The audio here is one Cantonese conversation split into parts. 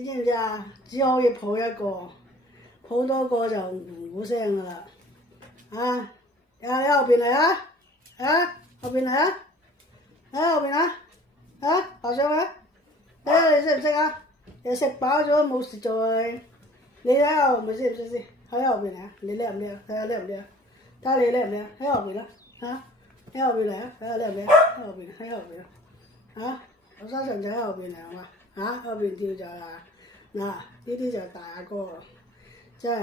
你知唔知啊？只可以抱一個，抱多個就唔好聲噶啦。啊！你後邊嚟啊！後邊嚟啊！喺後邊啊！爬上去！睇下你識唔識啊？你食飽咗冇事做你睇下咪識唔識先？喺後邊嚟啊！你叻唔叻？睇下叻唔叻？睇下你叻唔叻？喺後邊啦！喺後邊嚟啊！睇下叻唔叻？喺後邊啊！後生仔喺後邊嚟係嘛？後邊跳就啦。嗱，呢啲就大阿哥，真係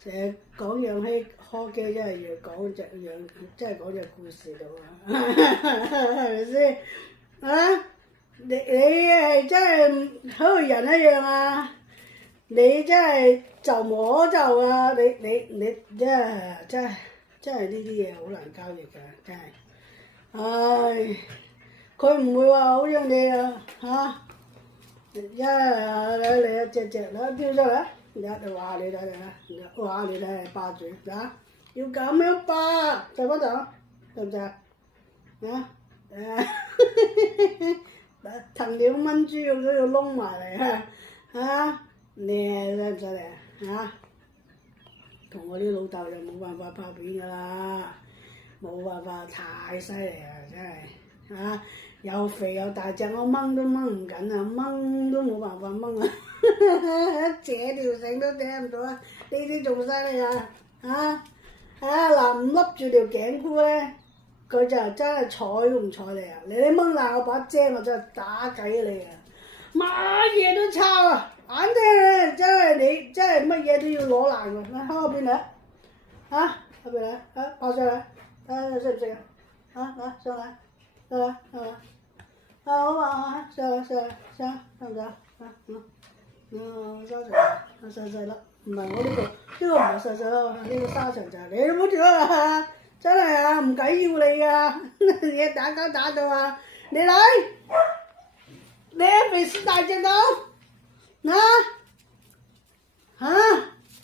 成日講養雞科技，真係越講就養，真係講隻故事度係咪先？你係真係好似人一樣啊！你真係就摸就啊！你真係呢啲嘢好難交易㗎，真係。唉，佢唔會話好似你啊你啊隻啦丟出嚟，哇你睇啦，哇你睇霸住要咁樣霸，就嗰度，得唔得藤條炆豬肉都要窿埋嚟你得唔得同我啲老豆就冇辦法拍片㗎啦，冇辦法太犀利啊真係又肥又大隻，我掹都掹唔緊啊，掹都冇辦法掹啊，扯條繩都扯唔到啊！呢啲仲犀利嗱唔笠住條頸箍咧，佢就真係睬都唔睬你啊！你掹爛我把遮，我真係打計你啊！乜嘢都抄啊！反正真係你真係乜嘢都要攞爛佢，喺後邊嚟後邊嚟爬上嚟，睇下識唔識上嚟。好嘛，上得唔得？細啦，唔係我呢個唔係細咯，呢個沙場就係你冇住啊！真係唔緊要你啊！你打交打到你嚟，你肥屍大隻到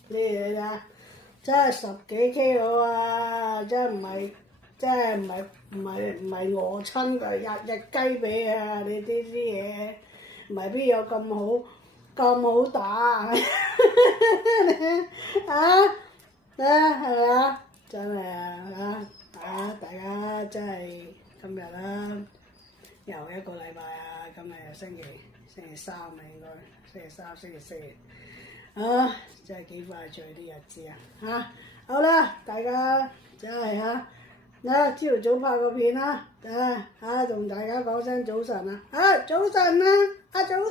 你真係10幾 kg 啊！真係唔係餓親㗎，日雞髀啊！你呢啲嘢唔係邊有咁好打係咪真係大家真係今日又一個禮拜今日又星期三應該星期三、星期四真係幾快脆啲日子好啦，大家真係朝頭早拍個片同大家講聲早晨早晨早